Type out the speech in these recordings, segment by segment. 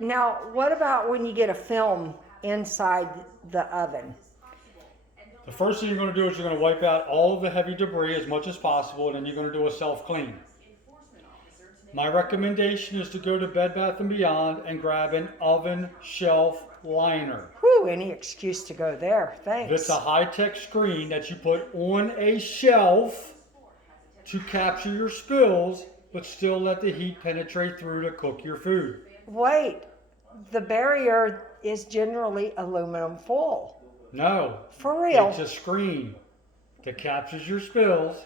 Now, what about when you get a film inside the oven? The first thing you're going to do is you're going to wipe out all of the heavy debris as much as possible, and then you're going to do a self-clean. My recommendation is to go to Bed Bath & Beyond and grab an oven shelf liner. Whew, any excuse to go there. Thanks. It's a high-tech screen that you put on a shelf to capture your spills, but still let the heat penetrate through to cook your food. Wait, the barrier is generally aluminum foil. No. For real? It's a screen that captures your spills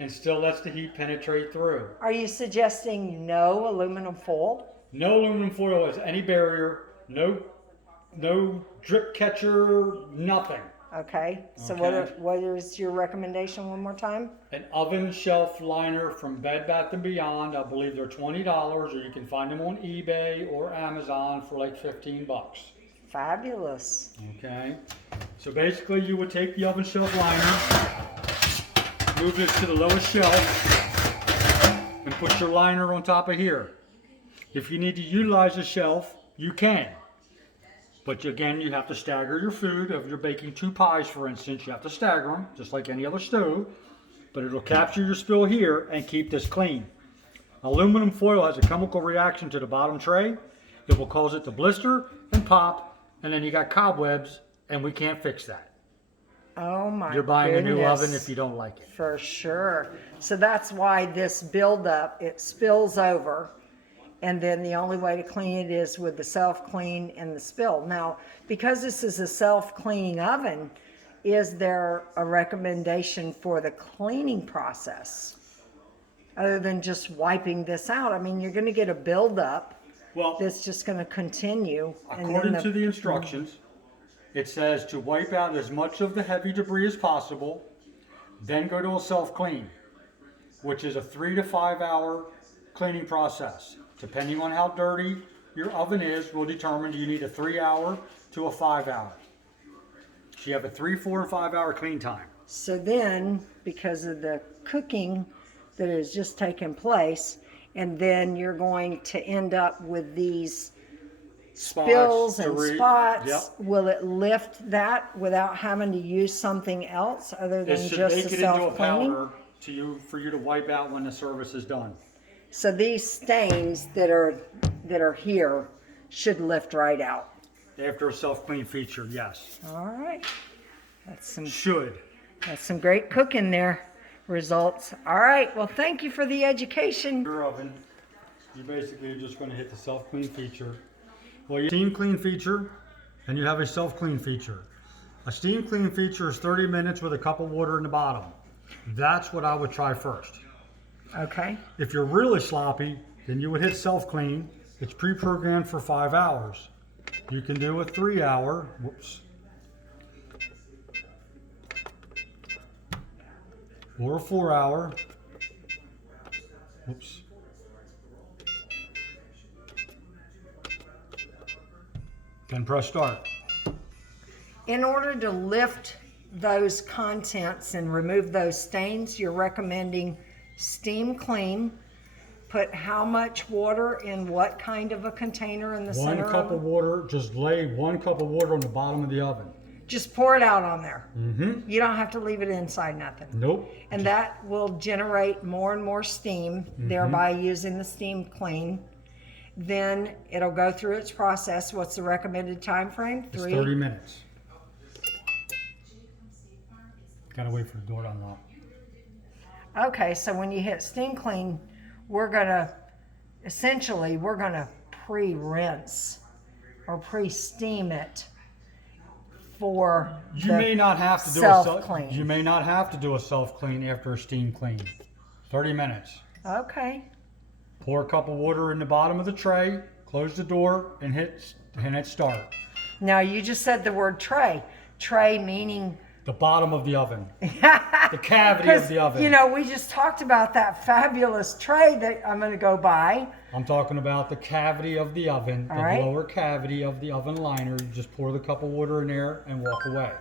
and still lets the heat penetrate through. Are you suggesting no aluminum foil? No aluminum foil has any barrier, no drip catcher, nothing. Okay, so Okay. what is your recommendation one more time? An oven shelf liner from Bed Bath & Beyond. I believe they're $20, or you can find them on eBay or Amazon for like 15 bucks. Fabulous. Okay, so basically you would take the oven shelf liner, move this to the lowest shelf, and put your liner on top of here. If you need to utilize the shelf, you can. But again, you have to stagger your food. If you're baking 2 pies, for instance, you have to stagger them, just like any other stove. But it'll capture your spill here and keep this clean. Aluminum foil has a chemical reaction to the bottom tray. It will cause it to blister and pop, and then you got cobwebs, and we can't fix that. Oh my You're buying a new goodness. oven if you don't like it. For sure. So that's why this buildup, it spills over. And then the only way to clean it is with the self-clean and the spill. Now, because this is a self-cleaning oven, is there a recommendation for the cleaning process? Other than just wiping this out? I mean, you're going to get a buildup Well, that's just going to continue. according to the instructions, it says to wipe out as much of the heavy debris as possible, then go to a self-clean, which is a 3 to 5 hour cleaning process. Depending on how dirty your oven is, will determine do you need a 3 hour to a 5 hour. So you have a 3, 4, and 5 hour clean time. So then, because of the cooking that has just taken place, and then you're going to end up with these spills and debris. spots. Yep. Will it lift that without having to use something else other than It should just make the it into a self-cleaning? powder for you to wipe out when the service is done. So these stains that are here should lift right out. After a self-clean feature, yes. All right. That's Should. some great cooking there. Results. All right. Well, thank you for the education. Your oven, you basically are just going to hit the self-clean feature. Well, you steam clean feature, and you have a self-clean feature. A steam clean feature is 30 minutes with a cup of water in the bottom. That's what I would try first. Okay. If you're really sloppy, then you would hit self-clean. It's pre-programmed for 5 hours. You can do a 3 hour, or a 4 hour, then press start. In order to lift those contents and remove those stains, you're recommending steam clean. Put how much water in what kind of a container in the center? 1 cup of water, just lay 1 cup of water on the bottom of the oven. Just pour it out on there. Mm-hmm. You don't have to leave it inside nothing. Nope. And that will generate more and more steam, thereby using the steam clean. Then it'll go through its process. What's the recommended time frame? It's 30 minutes. Gotta wait for the door to unlock. Okay, so when you hit steam clean, we're gonna pre-rinse or pre-steam it for You may not have to do self-clean. You may not have to do a self-clean after a steam clean. 30 minutes. Okay. Pour a cup of water in the bottom of the tray, close the door, and hit start. Now you just said the word tray. Tray meaning The bottom of the oven. The cavity of the oven. You know, we just talked about that fabulous tray that I'm going to go buy. I'm talking about the cavity of the oven, the right. lower cavity of the oven liner. You just pour the cup of water in there and walk away.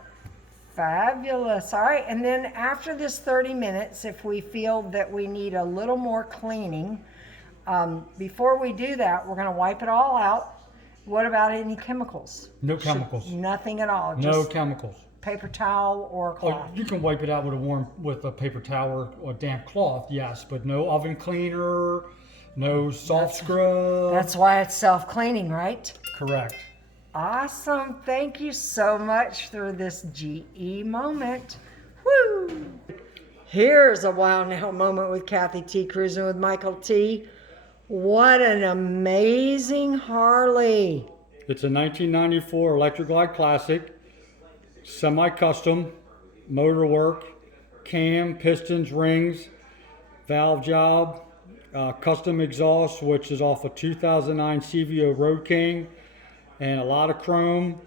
Fabulous. All right. And then after this 30 minutes, if we feel that we need a little more cleaning, before we do that, we're going to wipe it all out. What about any chemicals? No chemicals. Nothing at all. No Just chemicals. paper towel or Oh, cloth. you can wipe it out with a paper towel or damp cloth, yes, but no oven cleaner, no soft scrub. That's why it's self-cleaning, right? Correct. Awesome. Thank you so much for this GE moment. Woo! Here's a Wow Now moment with Kathy T. Cruising with Michael T. What an amazing Harley. It's a 1994 Electric Glide Classic, semi-custom, motor work, cam, pistons, rings, valve job, custom exhaust, which is off a 2009 CVO Road King, and a lot of chrome.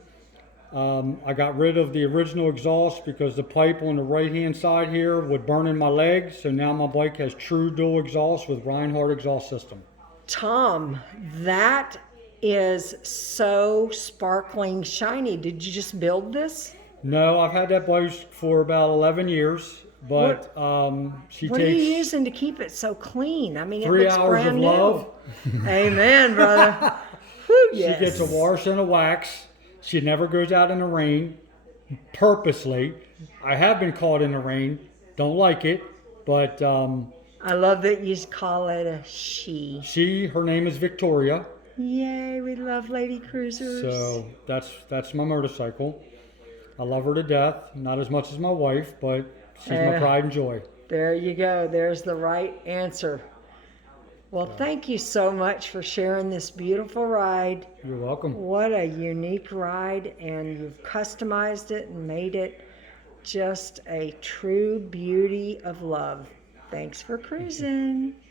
I got rid of the original exhaust because the pipe on the right hand side here would burn in my legs, so now my bike has true dual exhaust with Reinhardt exhaust system. Tom, that is so sparkling shiny. Did you just build this? No, I've had that bike for about 11 years, but she What are you takes using to keep it so clean? I mean, it 3 looks hours brand of new. love. Amen, brother. Whew, yes. She gets a wash and a wax. She never goes out in the rain purposely. I have been caught in the rain. Don't like it, but I love that you call it a she. her name is Victoria. Yay, we love lady cruisers. So that's my motorcycle. I love her to death. Not as much as my wife, but she's my pride and joy. There you go. There's the right answer. Well, thank you so much for sharing this beautiful ride. You're welcome. What a unique ride, and you've customized it and made it just a true beauty of love. Thanks for cruising.